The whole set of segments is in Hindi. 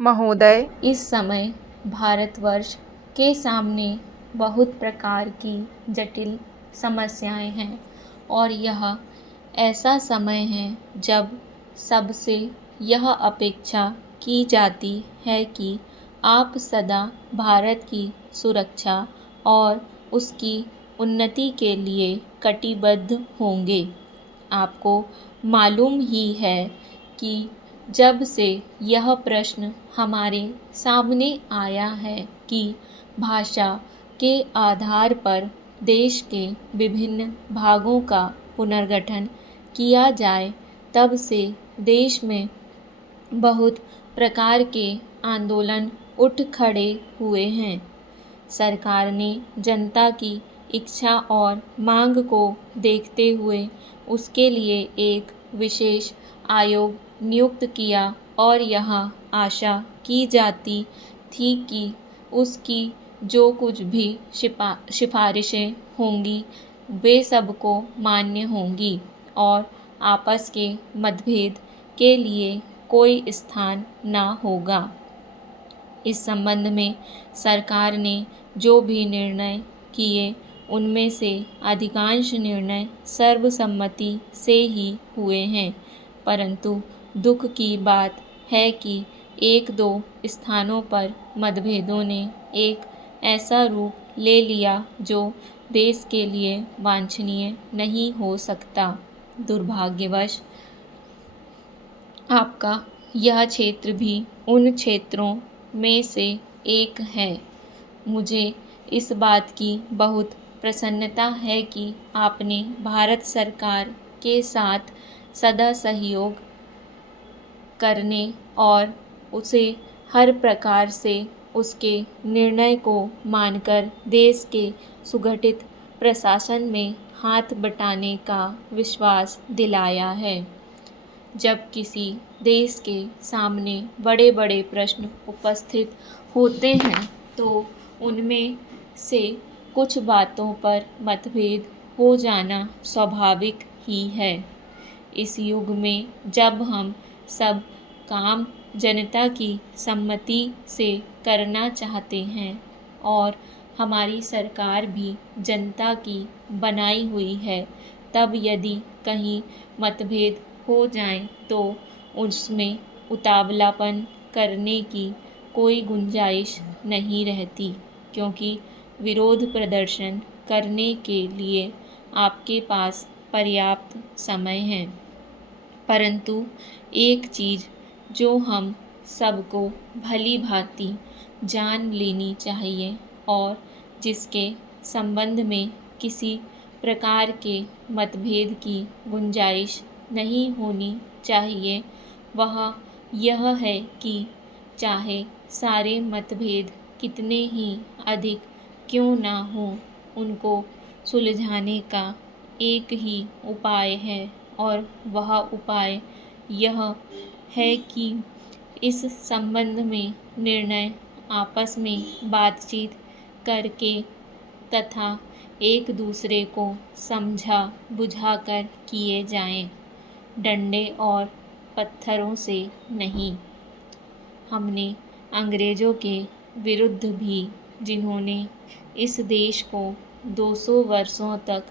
महोदय, इस समय भारतवर्ष के सामने बहुत प्रकार की जटिल समस्याएं हैं और यह ऐसा समय है जब सबसे यह अपेक्षा की जाती है कि आप सदा भारत की सुरक्षा और उसकी उन्नति के लिए कटिबद्ध होंगे। आपको मालूम ही है कि जब से यह प्रश्न हमारे सामने आया है कि भाषा के आधार पर देश के विभिन्न भागों का पुनर्गठन किया जाए, तब से देश में बहुत प्रकार के आंदोलन उठ खड़े हुए हैं। सरकार ने जनता की इच्छा और मांग को देखते हुए उसके लिए एक विशेष आयोग नियुक्त किया और यह आशा की जाती थी कि उसकी जो कुछ भी सिफारिशें होंगी वे सबको मान्य होंगी और आपस के मतभेद के लिए कोई स्थान ना होगा। इस संबंध में सरकार ने जो भी निर्णय किए उनमें से अधिकांश निर्णय सर्वसम्मति से ही हुए हैं, परंतु दुख की बात है कि एक दो स्थानों पर मतभेदों ने एक ऐसा रूप ले लिया जो देश के लिए वांछनीय नहीं हो सकता। दुर्भाग्यवश आपका यह क्षेत्र भी उन क्षेत्रों में से एक है। मुझे इस बात की बहुत प्रसन्नता है कि आपने भारत सरकार के साथ सदा सहयोग करने और उसे हर प्रकार से उसके निर्णय को मानकर देश के सुगठित प्रशासन में हाथ बटाने का विश्वास दिलाया है। जब किसी देश के सामने बड़े बड़े प्रश्न उपस्थित होते हैं तो उनमें से कुछ बातों पर मतभेद हो जाना स्वाभाविक ही है। इस युग में जब हम सब काम जनता की सम्मति से करना चाहते हैं और हमारी सरकार भी जनता की बनाई हुई है, तब यदि कहीं मतभेद हो जाएं तो उसमें उतावलापन करने की कोई गुंजाइश नहीं रहती, क्योंकि विरोध प्रदर्शन करने के लिए आपके पास पर्याप्त समय है। परंतु एक चीज़ जो हम सबको भली भांति जान लेनी चाहिए और जिसके संबंध में किसी प्रकार के मतभेद की गुंजाइश नहीं होनी चाहिए, वह यह है कि चाहे सारे मतभेद कितने ही अधिक क्यों ना हों, उनको सुलझाने का एक ही उपाय है और वह उपाय यह है कि इस संबंध में निर्णय आपस में बातचीत करके तथा एक दूसरे को समझा बुझाकर किए जाएं, डंडे और पत्थरों से नहीं। हमने अंग्रेज़ों के विरुद्ध भी, जिन्होंने इस देश को 200 वर्षों तक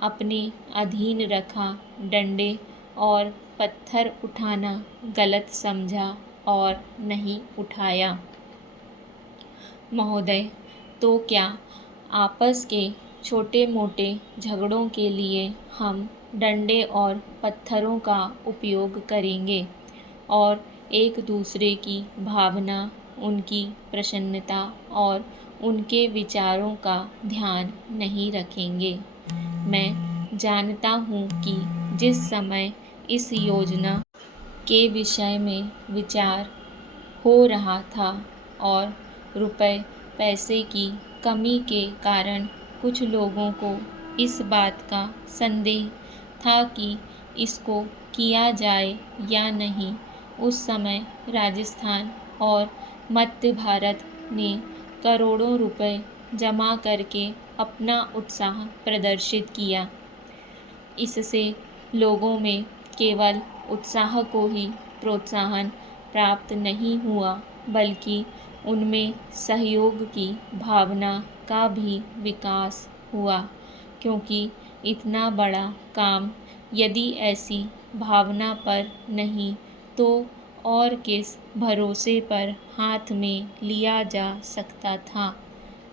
अपने अधीन रखा, डंडे और पत्थर उठाना गलत समझा और नहीं उठाया। महोदय, तो क्या आपस के छोटे मोटे झगड़ों के लिए हम डंडे और पत्थरों का उपयोग करेंगे और एक दूसरे की भावना, उनकी प्रसन्नता और उनके विचारों का ध्यान नहीं रखेंगे? मैं जानता हूँ कि जिस समय इस योजना के विषय में विचार हो रहा था और रुपए पैसे की कमी के कारण कुछ लोगों को इस बात का संदेह था कि इसको किया जाए या नहीं, उस समय राजस्थान और मध्य भारत ने करोड़ों रुपए जमा करके अपना उत्साह प्रदर्शित किया। इससे लोगों में केवल उत्साह को ही प्रोत्साहन प्राप्त नहीं हुआ, बल्कि उनमें सहयोग की भावना का भी विकास हुआ, क्योंकि इतना बड़ा काम यदि ऐसी भावना पर नहीं तो और किस भरोसे पर हाथ में लिया जा सकता था।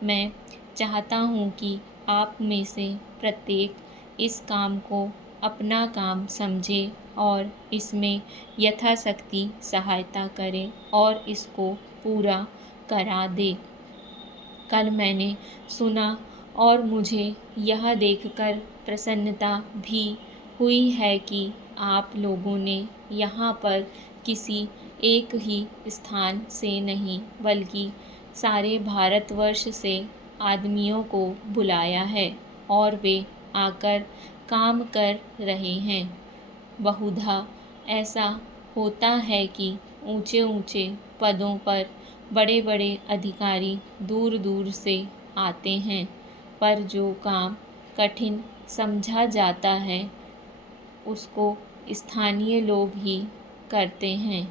मैं चाहता हूँ कि आप में से प्रत्येक इस काम को अपना काम समझे और इसमें यथाशक्ति सहायता करे और इसको पूरा करा दे। कल मैंने सुना और मुझे यह देखकर प्रसन्नता भी हुई है कि आप लोगों ने यहाँ पर किसी एक ही स्थान से नहीं बल्कि सारे भारतवर्ष से आदमियों को बुलाया है और वे आकर काम कर रहे हैं। बहुधा ऐसा होता है कि ऊंचे ऊंचे पदों पर बड़े बड़े अधिकारी दूर दूर से आते हैं, पर जो काम कठिन समझा जाता है उसको स्थानीय लोग ही करते हैं।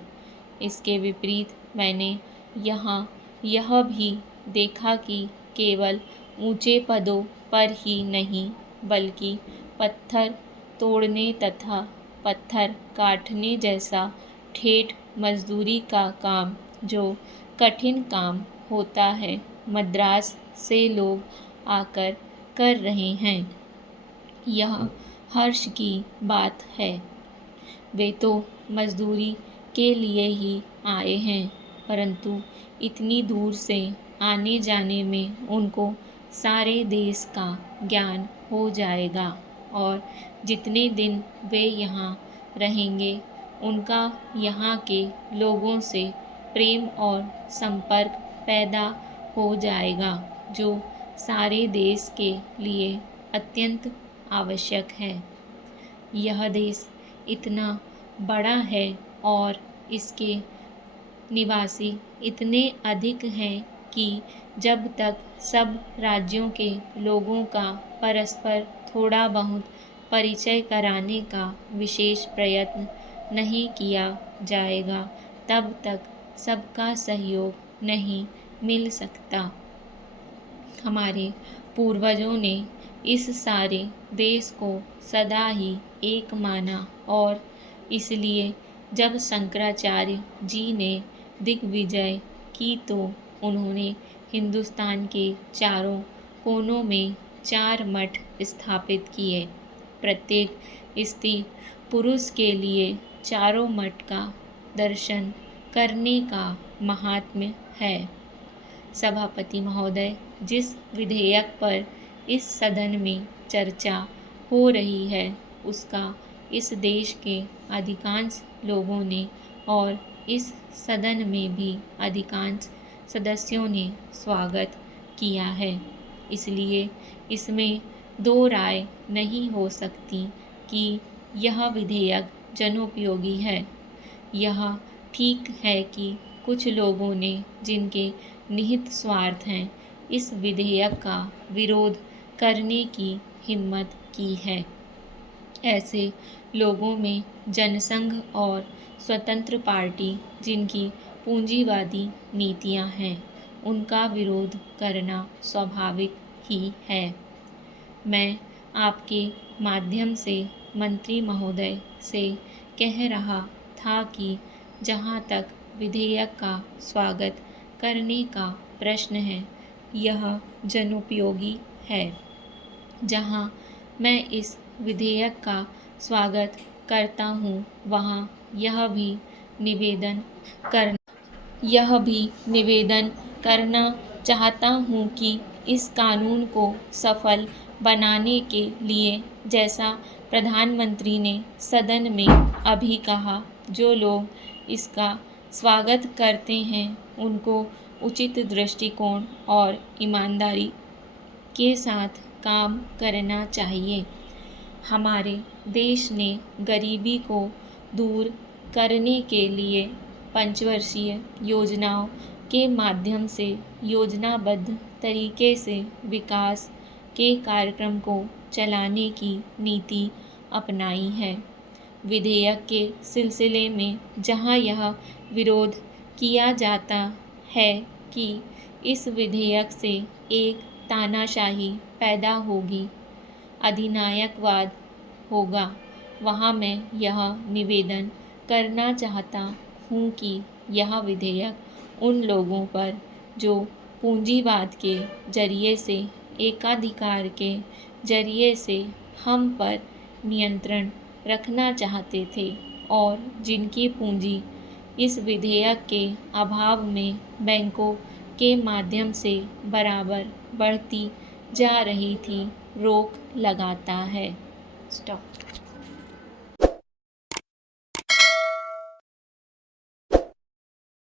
इसके विपरीत मैंने यहाँ यह भी देखा कि केवल ऊंचे पदों पर ही नहीं बल्कि पत्थर तोड़ने तथा पत्थर काटने जैसा ठेठ मजदूरी का काम, जो कठिन काम होता है, मद्रास से लोग आकर कर रहे हैं। यह हर्ष की बात है। वे तो मजदूरी के लिए ही आए हैं, परंतु इतनी दूर से आने जाने में उनको सारे देश का ज्ञान हो जाएगा और जितने दिन वे यहाँ रहेंगे उनका यहाँ के लोगों से प्रेम और संपर्क पैदा हो जाएगा, जो सारे देश के लिए अत्यंत आवश्यक है। यह देश इतना बड़ा है और इसके निवासी इतने अधिक हैं कि जब तक सब राज्यों के लोगों का परस्पर थोड़ा बहुत परिचय कराने का विशेष प्रयत्न नहीं किया जाएगा, तब तक सबका सहयोग नहीं मिल सकता। हमारे पूर्वजों ने इस सारे देश को सदा ही एक माना और इसलिए जब शंकराचार्य जी ने दिग्विजय की तो उन्होंने हिंदुस्तान के चारों कोनों में 4 मठ स्थापित किए। प्रत्येक स्त्री पुरुष के लिए चारों मठ का दर्शन करने का महात्म्य है। सभापति महोदय, जिस विधेयक पर इस सदन में चर्चा हो रही है उसका इस देश के अधिकांश लोगों ने और इस सदन में भी अधिकांश सदस्यों ने स्वागत किया है। इसलिए इसमें दो राय नहीं हो सकती कि यह विधेयक जनोपयोगी है। यह ठीक है कि कुछ लोगों ने, जिनके निहित स्वार्थ हैं, इस विधेयक का विरोध करने की हिम्मत की है। ऐसे लोगों में जनसंघ और स्वतंत्र पार्टी, जिनकी पूंजीवादी नीतियां हैं, उनका विरोध करना स्वाभाविक ही है। मैं आपके माध्यम से मंत्री महोदय से कह रहा था कि जहाँ तक विधेयक का स्वागत करने का प्रश्न है, यह जनोपयोगी है। जहाँ मैं इस विधेयक का स्वागत करता हूँ, वहाँ यह भी निवेदन करना चाहता हूँ कि इस कानून को सफल बनाने के लिए, जैसा प्रधानमंत्री ने सदन में अभी कहा, जो लोग इसका स्वागत करते हैं उनको उचित दृष्टिकोण और ईमानदारी के साथ काम करना चाहिए। हमारे देश ने गरीबी को दूर करने के लिए पंचवर्षीय योजनाओं के माध्यम से योजनाबद्ध तरीके से विकास के कार्यक्रम को चलाने की नीति अपनाई है। विधेयक के सिलसिले में जहां यह विरोध किया जाता है कि इस विधेयक से एक तानाशाही पैदा होगी, अधिनायकवाद होगा, वहाँ मैं यह निवेदन करना चाहता हूँ कि यह विधेयक उन लोगों पर जो पूंजीवाद के जरिए से, एकाधिकार के जरिए से हम पर नियंत्रण रखना चाहते थे और जिनकी पूंजी इस विधेयक के अभाव में बैंकों के माध्यम से बराबर बढ़ती जा रही थी, रोक लगाता है। स्टॉप।